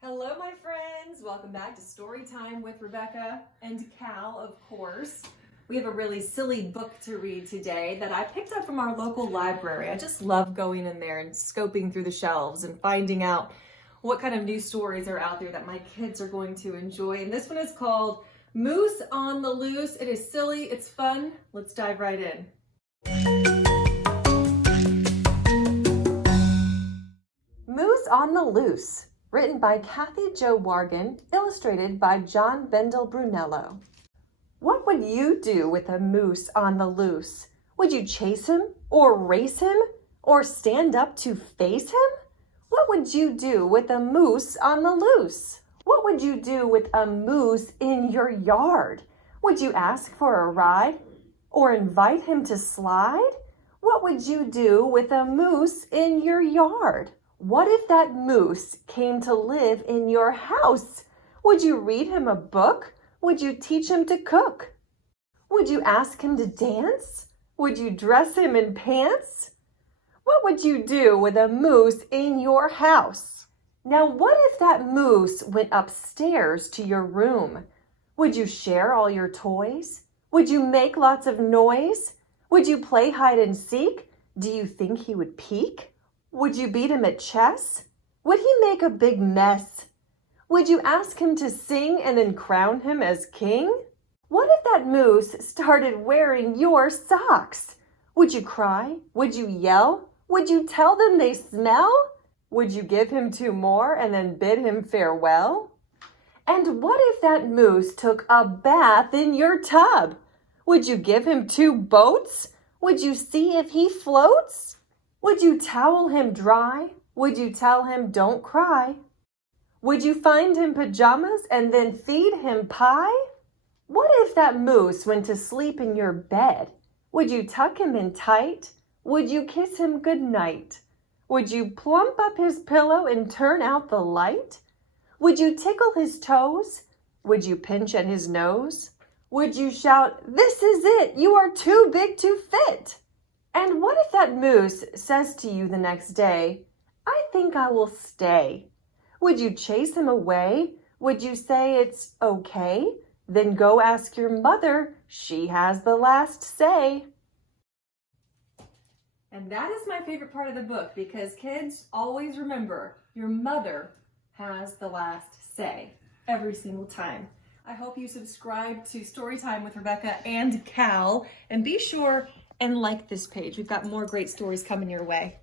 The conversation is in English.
Hello, my friends. Welcome back to Storytime with Rebecca and Cal, of course. We have a really silly book to read today that I picked up from our local library. I just love going in there and scoping through the shelves and finding out what kind of new stories are out there that my kids are going to enjoy. And this one is called Moose on the Loose. It is silly, it's fun. Let's dive right in. Moose on the Loose. Written by Kathy Jo Wargan, illustrated by John Bendel Brunello. What would you do with a moose on the loose? Would you chase him, or race him, or stand up to face him? What would you do with a moose on the loose? What would you do with a moose in your yard? Would you ask for a ride, or invite him to slide? What would you do with a moose in your yard? What if that moose came to live in your house? Would you read him a book? Would you teach him to cook? Would you ask him to dance? Would you dress him in pants? What would you do with a moose in your house? Now, what if that moose went upstairs to your room? Would you share all your toys? Would you make lots of noise? Would you play hide and seek? Do you think he would peek? Would you beat him at chess? Would he make a big mess? Would you ask him to sing and then crown him as king? What if that moose started wearing your socks? Would you cry? Would you yell? Would you tell them they smell? Would you give him 2 more and then bid him farewell? And what if that moose took a bath in your tub? Would you give him 2 boats? Would you see if he floats? Would you towel him dry? Would you tell him don't cry? Would you find him pajamas and then feed him pie? What if that moose went to sleep in your bed? Would you tuck him in tight? Would you kiss him goodnight? Would you plump up his pillow and turn out the light? Would you tickle his toes? Would you pinch at his nose? Would you shout, "This is it, you are too big to fit"? And what if that moose says to you the next day, "I think I will stay"? Would you chase him away? Would you say it's okay? Then go ask your mother. She has the last say. And that is my favorite part of the book because kids always remember your mother has the last say every single time. I hope you subscribe to Storytime with Rebecca and Cal and be sure and like this page. We've got more great stories coming your way.